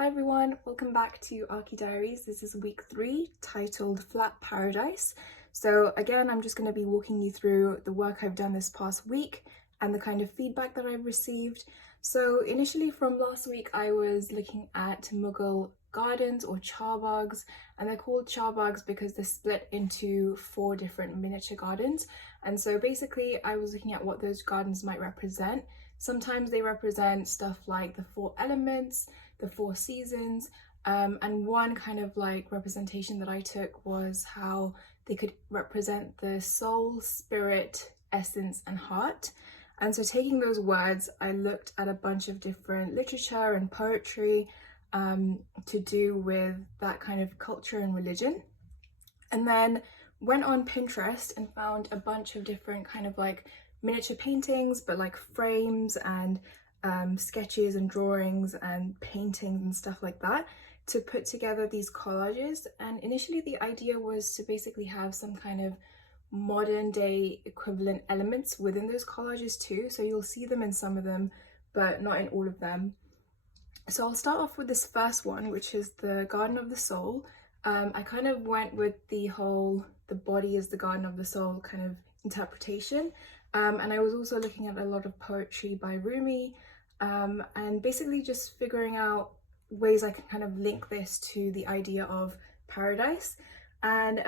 Hi everyone, welcome back to Archi Diaries. This is week 3 titled Flat Paradise. So again, I'm just going to be walking you through the work I've done this past week and the kind of feedback that I've received. So initially from last week, I was looking at Mughal gardens or charbaghs, and they're called charbaghs because they're split into 4 different miniature gardens. And so basically I was looking at what those gardens might represent. Sometimes they represent stuff like the 4 elements, the 4 seasons, and one kind of like representation that I took was how they could represent the soul, spirit, essence, and heart. And so taking those words, I looked at a bunch of different literature and poetry to do with that kind of culture and religion. And then went on Pinterest and found a bunch of different kind of like miniature paintings, but like frames and sketches and drawings and paintings and stuff like that to put together these collages. And initially the idea was to basically have some kind of modern day equivalent elements within those collages too. So you'll see them in some of them, but not in all of them. So I'll start off with this first one, which is the Garden of the Soul. I kind of went with the whole, the body is the garden of the soul kind of interpretation. And I was also looking at a lot of poetry by Rumi, and basically just figuring out ways I can kind of link this to the idea of paradise. And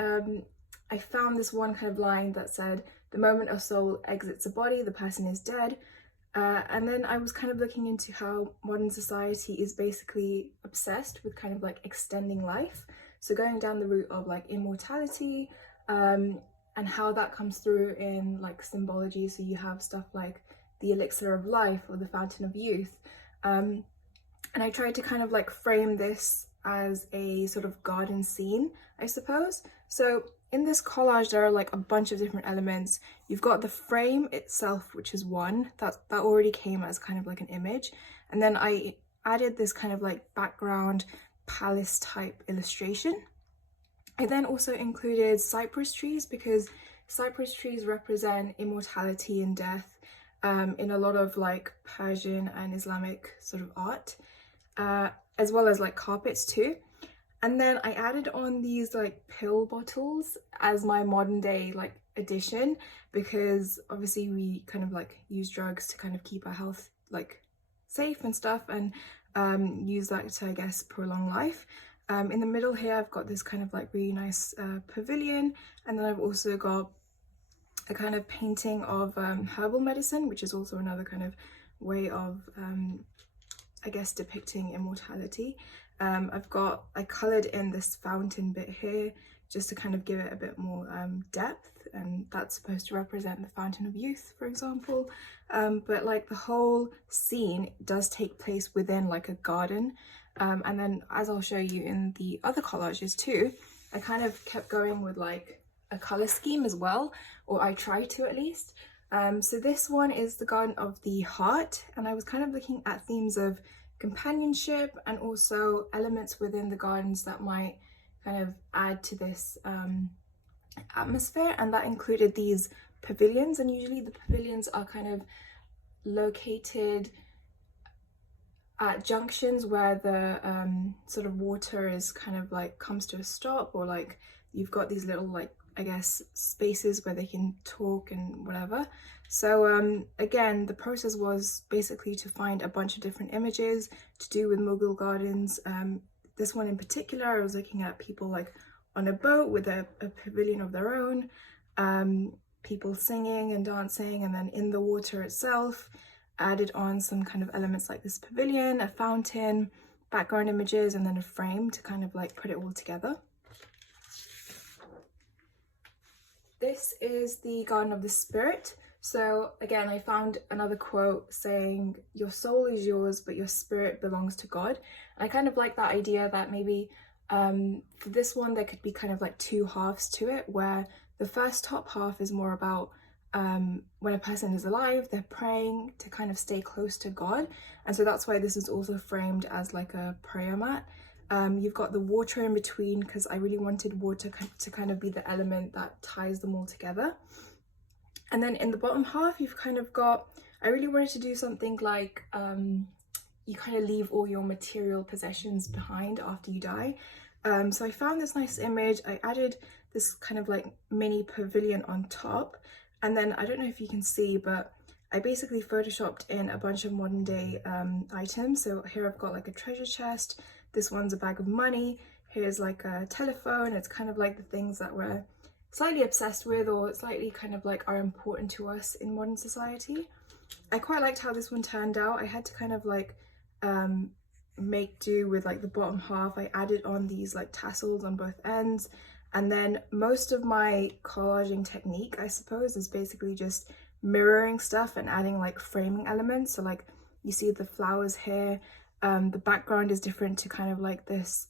I found this one kind of line that said, "The moment a soul exits a body, the person is dead." And then I was kind of looking into how modern society is basically obsessed with kind of like extending life. So going down the route of like immortality, and how that comes through in like symbology. So you have stuff like the elixir of life or the fountain of youth. And I tried to kind of like frame this as a sort of garden scene, I suppose. So in this collage, there are like a bunch of different elements. You've got the frame itself, which is one, that already came as kind of like an image. And then I added this kind of like background palace type illustration. I then also included cypress trees because cypress trees represent immortality and death in a lot of like Persian and Islamic sort of art, as well as like carpets too. And then I added on these like pill bottles as my modern day like addition, because obviously we kind of like use drugs to kind of keep our health like safe and stuff, and use that to, I guess, prolong life. In the middle here I've got this kind of like really nice pavilion, and then I've also got a kind of painting of herbal medicine, which is also another kind of way of I guess depicting immortality. I coloured in this fountain bit here just to kind of give it a bit more depth, and that's supposed to represent the fountain of youth, for example. But like the whole scene does take place within like a garden. And then, as I'll show you in the other collages too, I kind of kept going with like a colour scheme as well, or I tried to at least. So this one is the Garden of the Heart, and I was kind of looking at themes of companionship and also elements within the gardens that might kind of add to this atmosphere, and that included these pavilions. And usually the pavilions are kind of located at junctions where the sort of water is kind of like comes to a stop, or like you've got these little like, I guess, spaces where they can talk and whatever. So again, the process was basically to find a bunch of different images to do with Mughal gardens. This one in particular, I was looking at people like on a boat with a pavilion of their own, people singing and dancing, and then in the water itself, added on some kind of elements like this pavilion, a fountain, background images, and then a frame to kind of like put it all together. This is the Garden of the Spirit. So again, I found another quote saying, "Your soul is yours, but your spirit belongs to God." And I kind of like that idea that maybe for this one, there could be kind of like 2 halves to it, where the first top half is more about when a person is alive, they're praying to kind of stay close to God. And so that's why this is also framed as like a prayer mat. You've got the water in between because I really wanted water to kind of be the element that ties them all together. And then in the bottom half, you've kind of got, I really wanted to do something like you kind of leave all your material possessions behind after you die. So I found this nice image. I added this kind of like mini pavilion on top, and then I don't know if you can see, but I basically photoshopped in a bunch of modern day items. So here I've got like a treasure chest, this one's a bag of money, here's like a telephone. It's kind of like the things that we're slightly obsessed with or slightly kind of like are important to us in modern society. I quite liked how this one turned out. I had to kind of like make do with like the bottom half. I added on these like tassels on both ends, and then most of my collaging technique, I suppose, is basically just mirroring stuff and adding like framing elements. So like you see the flowers here, the background is different to kind of like this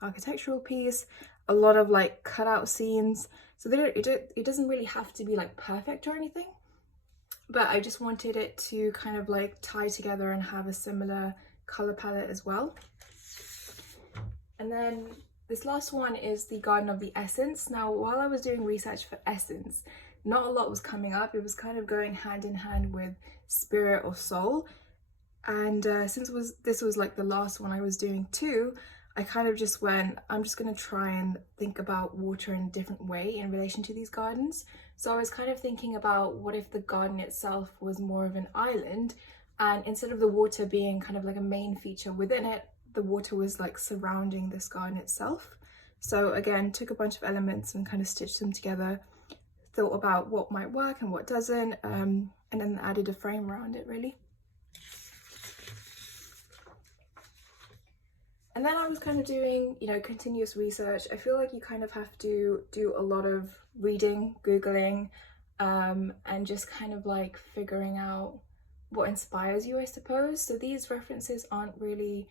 architectural piece, a lot of like cutout scenes. So it doesn't really have to be like perfect or anything, but I just wanted it to kind of like tie together and have a similar color palette as well. And then this last one is the Garden of the Essence. Now, while I was doing research for Essence, not a lot was coming up. It was kind of going hand in hand with spirit or soul. And since this was like the last one I was doing too, I kind of just went, I'm just going to try and think about water in a different way in relation to these gardens. So I was kind of thinking about what if the garden itself was more of an island, and instead of the water being kind of like a main feature within it, the water was like surrounding this garden itself. So again, took a bunch of elements and kind of stitched them together, thought about what might work and what doesn't, and then added a frame around it really. And then I was kind of doing, you know, continuous research. I feel like you kind of have to do a lot of reading, Googling, and just kind of like figuring out what inspires you, I suppose. So these references aren't really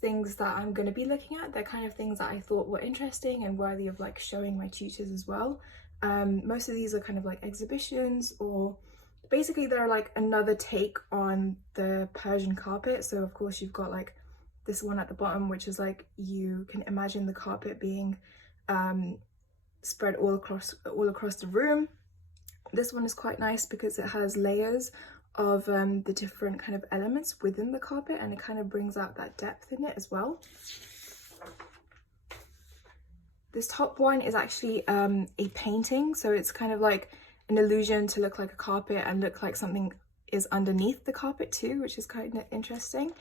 things that I'm going to be looking at. They're kind of things that I thought were interesting and worthy of like showing my tutors as well. Most of these are kind of like exhibitions, or basically they're like another take on the Persian carpet. So of course you've got like this one at the bottom, which is like, you can imagine the carpet being spread all across the room. This one is quite nice because it has layers of the different kind of elements within the carpet, and it kind of brings out that depth in it as well. This top one is actually a painting, so it's kind of like an illusion to look like a carpet and look like something is underneath the carpet too, which is kind of interesting.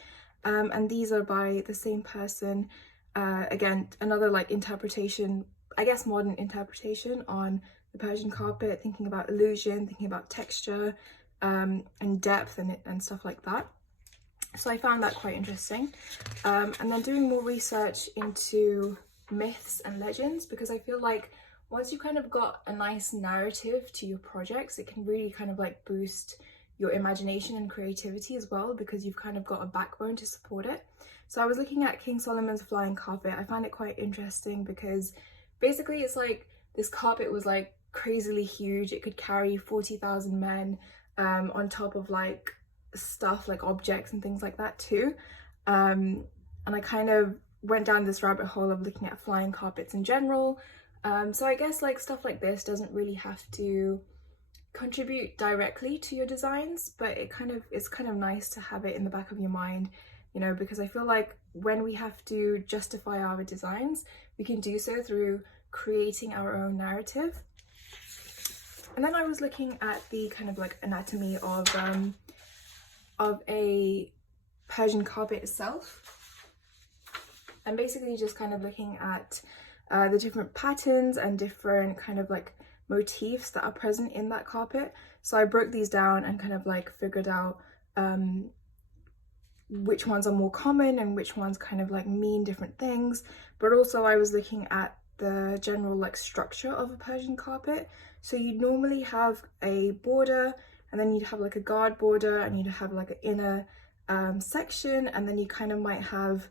And these are by the same person. Again, another like interpretation, I guess modern interpretation on the Persian carpet, thinking about illusion, thinking about texture, and depth and stuff like that. So I found that quite interesting. And then doing more research into myths and legends, because I feel like once you kind of got a nice narrative to your projects, it can really kind of like boost your imagination and creativity as well, because you've kind of got a backbone to support it. So I was looking at King Solomon's flying carpet. I found it quite interesting because basically it's like this carpet was like crazily huge. It could carry 40,000 men on top of like stuff like objects and things like that too. And I kind of went down this rabbit hole of looking at flying carpets in general. So I guess like stuff like this doesn't really have to contribute directly to your designs, but it's kind of nice to have it in the back of your mind, you know, because I feel like when we have to justify our designs, we can do so through creating our own narrative. And then I was looking at the kind of like anatomy of a Persian carpet itself, and basically just kind of looking at the different patterns and different kind of like motifs that are present in that carpet. So I broke these down and kind of like figured out which ones are more common and which ones kind of like mean different things. But also I was looking at the general like structure of a Persian carpet. So you'd normally have a border, and then you'd have like a guard border, and you'd have like an inner section, and then you kind of might have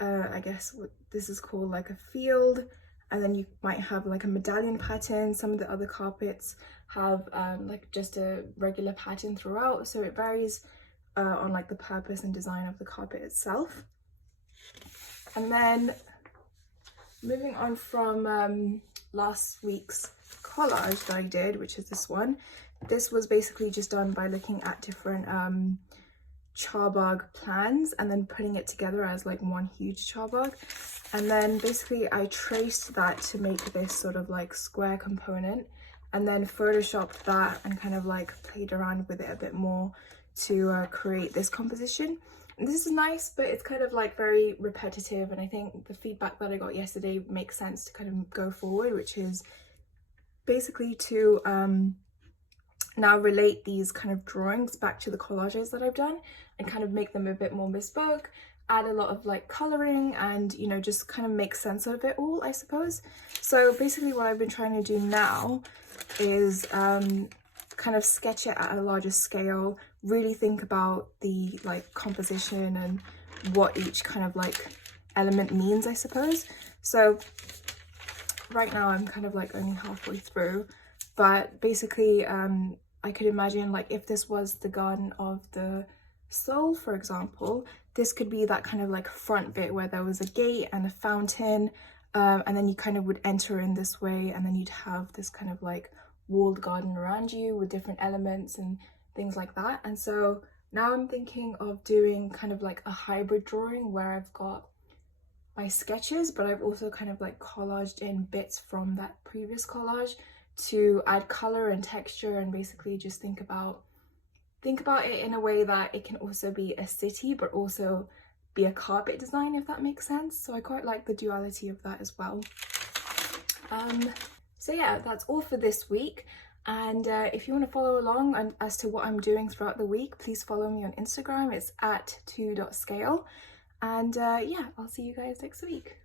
I guess what this is called like a field, and then you might have like a medallion pattern. Some of the other carpets have like just a regular pattern throughout, so it varies on like the purpose and design of the carpet itself. And then moving on from last week's collage that I did, which is this one. This was basically just done by looking at different charbagh plans and then putting it together as like one huge charbagh. And then basically I traced that to make this sort of like square component, and then photoshopped that and kind of like played around with it a bit more to create this composition. And this is nice, but it's kind of like very repetitive, and I think the feedback that I got yesterday makes sense to kind of go forward, which is basically to now relate these kind of drawings back to the collages that I've done and kind of make them a bit more bespoke, add a lot of like colouring, and you know, just kind of make sense of it all, I suppose. So basically what I've been trying to do now is kind of sketch it at a larger scale, really think about the like composition and what each kind of like element means, I suppose. So right now I'm kind of like only halfway through, but basically I could imagine like if this was the Garden of the Soul, for example, this could be that kind of like front bit where there was a gate and a fountain, and then you kind of would enter in this way, and then you'd have this kind of like walled garden around you with different elements and things like that. And so now I'm thinking of doing kind of like a hybrid drawing where I've got my sketches, but I've also kind of like collaged in bits from that previous collage to add color and texture, and basically just think about it in a way that it can also be a city but also be a carpet design, if that makes sense. So I quite like the duality of that as well. So yeah, that's all for this week. And if you want to follow along as to what I'm doing throughout the week, please follow me on Instagram. It's at 2.scale. And yeah, I'll see you guys next week.